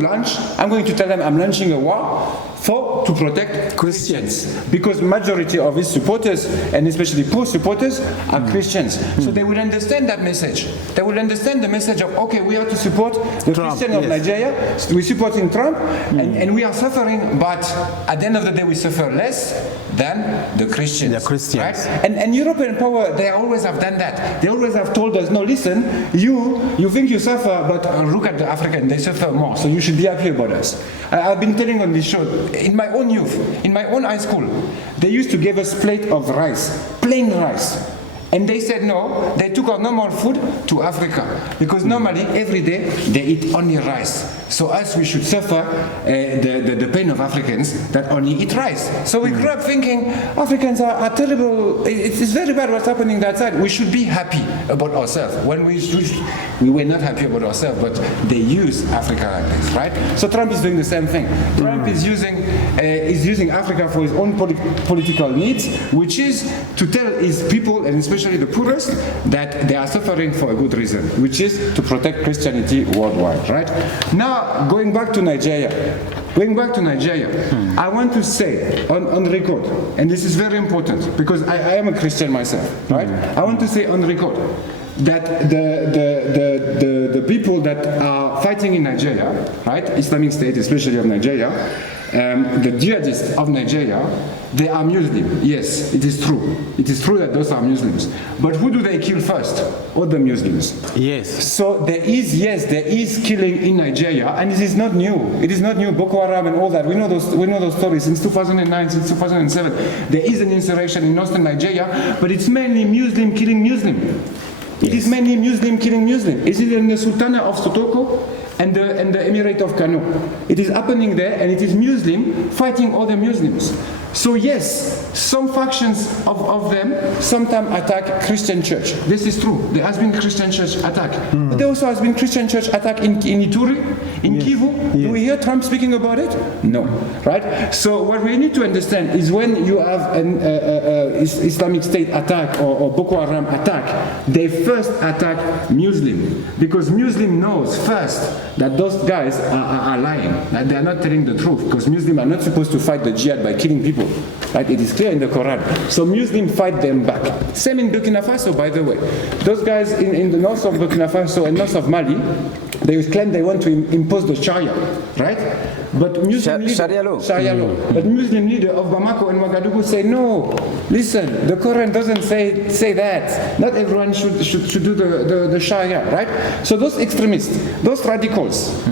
tell them I'm launching a war to protect Christians. Because majority of his supporters, and especially poor supporters, are Christians. So they will understand that message. They will understand the message of, okay, we have to support the Christian of Nigeria, we're supporting Trump, and we are suffering, but at the end of the day we suffer less than the Christians. The Christians. Right? And European power, they always have done that. They always have told us, no, listen, you think you suffer, but look at the African, they suffer more, so you should be happy about us. I've been telling on this show, in my own youth, in my own high school, they used to give us plate of rice, plain rice. And they said no, they took our normal food to Africa. Because normally, every day, they eat only rice. So us, we should suffer the pain of Africans that only eat rice. So we grew up thinking, Africans are terrible, it's very bad what's happening that side. We should be happy about ourselves. When we were not happy about ourselves, but they use Africa like this, right? So Trump is doing the same thing. Trump is using Africa for his own political needs, which is to tell his people, and especially the poorest, that they are suffering for a good reason, which is to protect Christianity worldwide, right? Now, going back to Nigeria, I want to say on record, and this is very important because I am a Christian myself, right? I want to say on record that the people that are fighting in Nigeria, right, Islamic State, especially of Nigeria, the jihadists of Nigeria, they are Muslim. Yes, it is true. It is true that those are Muslims. But who do they kill first? Other Muslims. Yes. So there is killing in Nigeria, and it is not new. It is not new. Boko Haram and all that. We know those stories since 2009, since 2007. There is an insurrection in northern Nigeria, but it's mainly Muslim killing Muslim. It is mainly Muslim killing Muslim. Is it in the Sultanate of Sotoko and the Emirate of Kano? It is happening there, and it is Muslim fighting other Muslims. So yes, some factions of them sometimes attack Christian church. This is true. There has been Christian church attack. But there also has been Christian church attack in Ituri, in Kivu. Yes. Do we hear Trump speaking about it? No. Right? So what we need to understand is when you have an Islamic State attack or Boko Haram attack, they first attack Muslim. Because Muslim knows first that those guys are lying. That they are not telling the truth. Because Muslims are not supposed to fight the jihad by killing people. Right? It is clear in the Quran. So Muslims fight them back. Same in Burkina Faso, by the way. Those guys in the north of Burkina Faso and north of Mali, they claim they want to impose the Sharia, right? But Muslim Sharia law. But Muslim leader of Bamako and Ouagadougou say no. Listen, the Quran doesn't say that. Not everyone should do the Sharia, right? So those extremists, those radicals,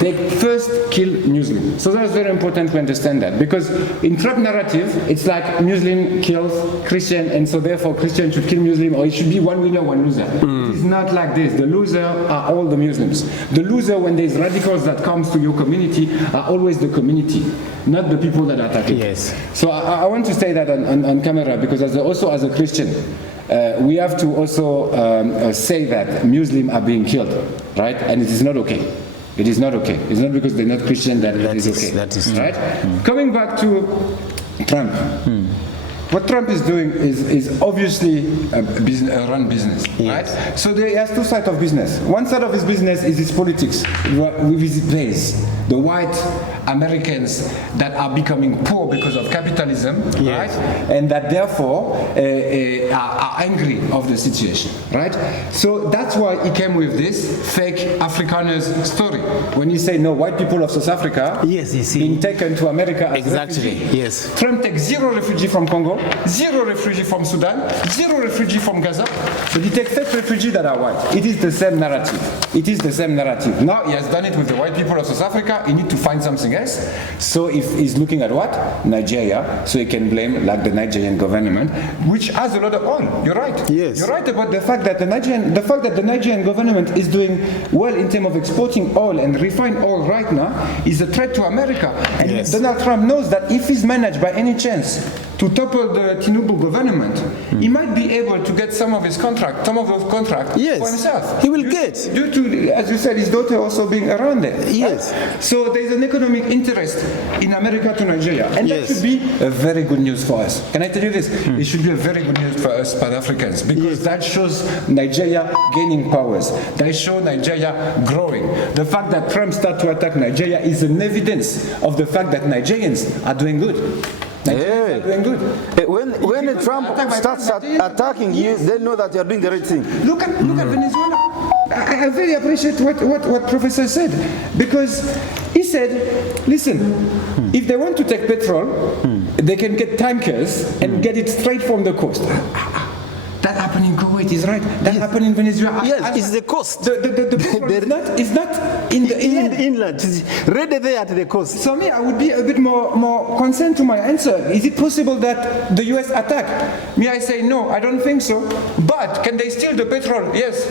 they first kill Muslim. So that's very important to understand that, because in Trump narrative, it's like Muslim kills Christian, and so therefore Christian should kill Muslim, or it should be one winner, one loser. It's not like this. The loser are all the Muslims. The loser, when there's radicals that comes to your community, are always the community, not the people that attack it. Yes. So I want to say that on camera, because also as a Christian, we have to also say that Muslims are being killed, right? And it is not okay. It is not okay. It's not because they're not Christian that it is okay. That is right? Coming back to Trump. What Trump is doing is obviously a run business, right? So he has two sides of business. One side of his business is his politics with his base, the white Americans that are becoming poor because of capitalism, right? And that therefore are angry of the situation, right? So that's why he came with this fake Afrikaners story. When he say, no, white people of South Africa being taken to America as refugees. Yes. Trump takes 0 refugee from Congo, 0 refugee from Sudan, 0 refugee from Gaza, but he takes 8 refugees that are white. It is the same narrative. It is the same narrative. Now he has done it with the white people of South Africa. He needs to find something else. So if he's looking at what? Nigeria. So he can blame like the Nigerian government, which has a lot of oil. You're right. Yes. You're right about the fact that the Nigerian government is doing well in terms of exporting oil and refined oil right now is a threat to America. And Donald Trump knows that if he's managed by any chance to topple the Tinubu government, he might be able to get some of those contracts for himself. He will get. Due to, as you said, his daughter also being around there. Yes. Right? So there is an economic interest in America to Nigeria. And that should be a very good news for us. Can I tell you this? It should be a very good news for us Pan-Africans because that shows Nigeria gaining powers. That shows Nigeria growing. The fact that Trump started to attack Nigeria is an evidence of the fact that Nigerians are doing good. Nigerians are doing good. When Trump starts attacking you, they know that you are doing the right thing. Look at Venezuela. I very appreciate what Professor said, because he said, listen, if they want to take petrol, they can get tankers and get it straight from the coast. That happened in Kuwait, is right. That happened in Venezuela. Yes, it's the coast. The is not in the inland. It's right there at the coast. So me, I would be a bit more concerned to my answer. Is it possible that the US attack? Me, I say no, I don't think so. But can they steal the petrol? Yes,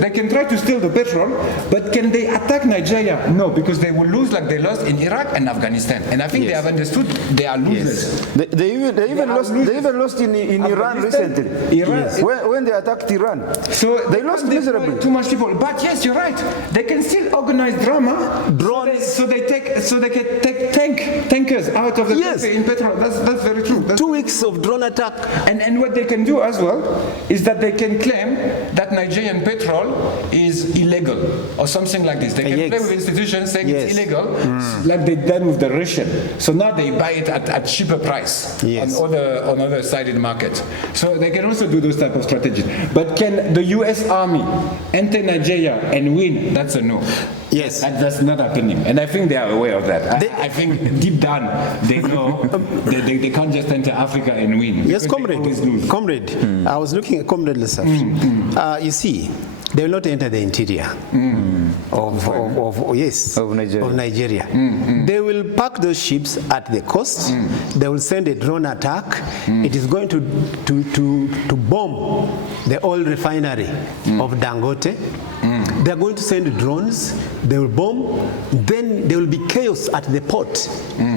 they can try to steal the petrol, but can they attack Nigeria? No, because they will lose like they lost in Iraq and Afghanistan. And I think they have understood they are losers. They even lost in Iran recently. When they attacked Iran. So they lost miserably. Too much people. But yes, you're right. They can still organize drama. Drones. So they can take tankers out of the country in petrol. That's very true. 2 weeks of drone attack. And what they can do as well is that they can claim that Nigerian petrol is illegal or something like this. They can play with institutions saying it's illegal, like they done with the Russian. So now they buy it at cheaper price on other sided market. So they can also do those type of strategies. But can the US Army enter Nigeria and win? That's a no. Yes. That's not happening. And I think they are aware of that. I think deep down they know they can't just enter Africa and win. Yes, comrade. I was looking at Comrade Lesaf. You see, they will not enter the interior of Nigeria. They will park those ships at the coast. They will send a drone attack. It is going to bomb the oil refinery of Dangote. They are going to send drones. They will bomb. Then there will be chaos at the port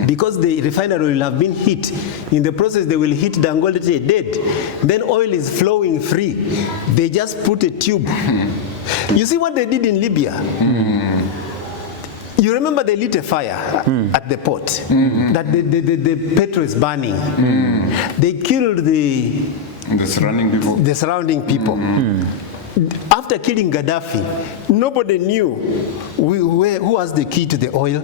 because the refinery will have been hit. In the process, they will hit Dangote dead. Then oil is flowing free. They just put a tube. You see what they did in Libya? You remember they lit a fire at the port, that the petrol is burning. They killed the surrounding people. After killing Gaddafi, nobody knew who has the key to the oil,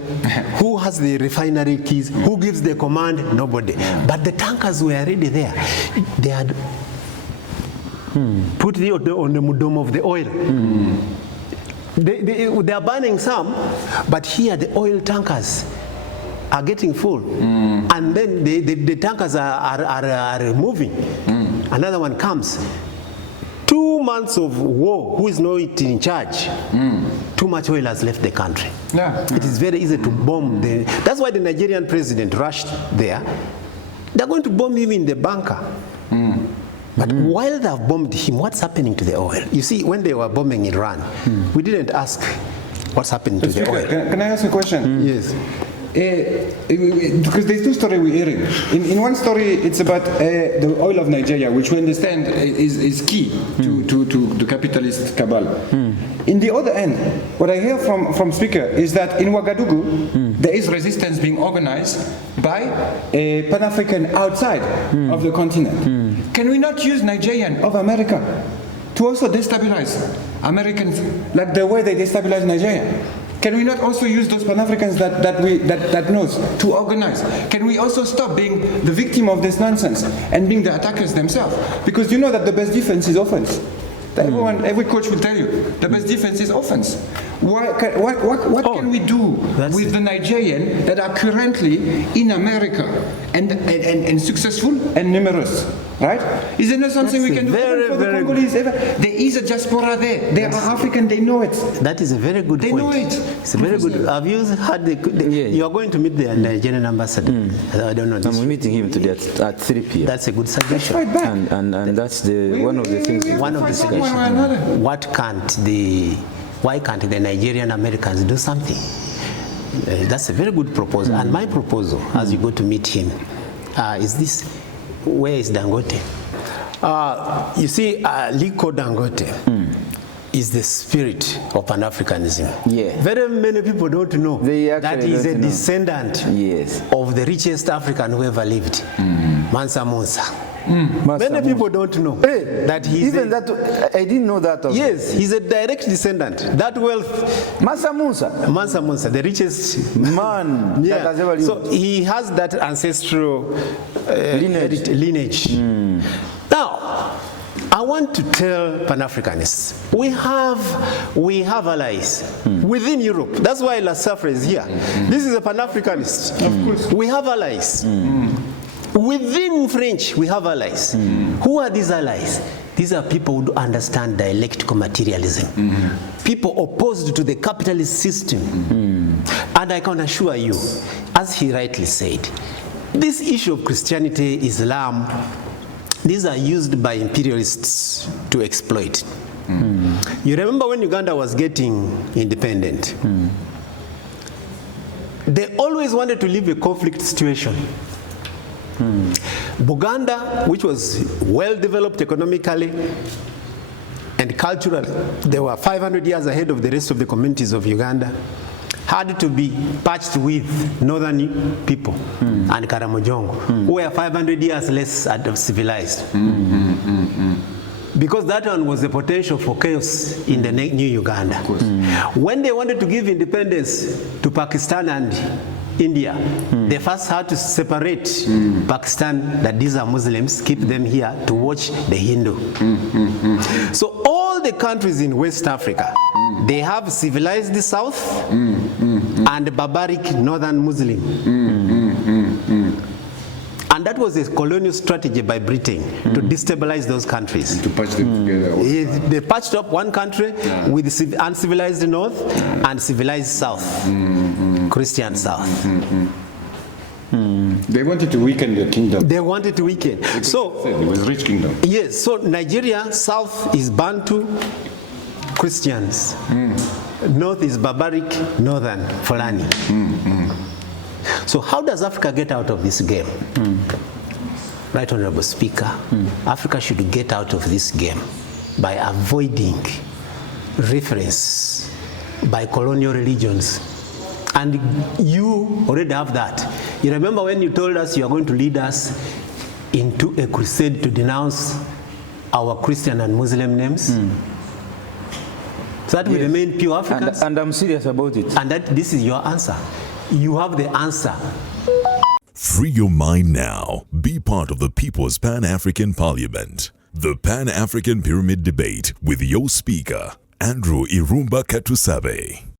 who has the refinery keys, who gives the command, nobody. But the tankers were already there. They had put it on the dome of the oil. They are burning some, but here the oil tankers are getting full. And then the tankers are moving. Another one comes. 2 months of war, who is not in charge? Too much oil has left the country. It is very easy to bomb. That's why the Nigerian president rushed there. They're going to bomb him in the bunker. But while they have bombed him, what's happening to the oil? You see, when they were bombing Iran, we didn't ask what's happening to the oil. Can I ask a question? Yes. Because there's two stories we're hearing. In one story, it's about the oil of Nigeria, which we understand is key to the capitalist cabal. In the other end, what I hear from speaker is that in Ouagadougou, there is resistance being organized by a Pan-African outside of the continent. Can we not use Nigerian of America to also destabilize Americans like the way they destabilize Nigeria? Can we not also use those Pan-Africans that knows to organize? Can we also stop being the victim of this nonsense and being the attackers themselves? Because you know that the best defense is offense. Every coach will tell you the best defense is offense. What can we do with the Nigerian that are currently in America and successful and numerous? Right? Is there not something we can do for the Congolese? There is a diaspora there. They are African. They know it. That is a very good point. They know it. It's a very good. Have you had you are going to meet the Nigerian ambassador? I don't know. I'm meeting him today at 3 p.m. That's a good suggestion. Right back. And that's one of the things. One of the suggestions. Why can't the Nigerian Americans do something? That's a very good proposal. And my proposal, as you go to meet him, is this: where is Dangote? You see, Liko Dangote is the spirit of Pan-Africanism. Yeah. Very many people don't know that he is a descendant of the richest African who ever lived, Mansa Musa. Many people don't know that he's that I didn't know that. Yes, he's a direct descendant. That wealth, Mansa Musa, the richest man that has ever lived. So he has that ancestral lineage. Now, I want to tell Pan-Africanists, we have allies within Europe. That's why La Safra is here. This is a Pan-Africanist. Of course. We have allies. Within French, we have allies. Who are these allies? These are people who understand dialectical materialism. People opposed to the capitalist system. And I can assure you, as he rightly said, this issue of Christianity, Islam, these are used by imperialists to exploit. You remember when Uganda was getting independent? They always wanted to leave a conflict situation. Buganda, which was well developed economically and culturally, they were 500 years ahead of the rest of the communities of Uganda, had to be patched with northern people and Karamojongo, who were 500 years less civilized. Because that one was the potential for chaos in the new Uganda. When they wanted to give independence to Pakistan and India, they first had to separate Pakistan, that these are Muslims, keep them here to watch the Hindu. So all the countries in West Africa, they have civilized the South and barbaric Northern Muslim. And that was a colonial strategy by Britain to destabilize those countries. To patch them together. They patched up one country with uncivilized North and civilized South, Christian South. They wanted to weaken the kingdom. They wanted to weaken. So it was a rich kingdom. Yes, so Nigeria, South is Bantu Christians. North is barbaric Northern Fulani. So how does Africa get out of this game? Right, Honorable Speaker, Africa should get out of this game by avoiding reference by colonial religions. And you already have that. You remember when you told us you are going to lead us into a crusade to denounce our Christian and Muslim names? So that we remain pure Africans? And I'm serious about it. And that this is your answer. You have the answer. Free your mind now. Be part of the People's Pan-African Parliament. The Pan-African Pyramid Debate with your speaker, Andrew Irumba Katusabe.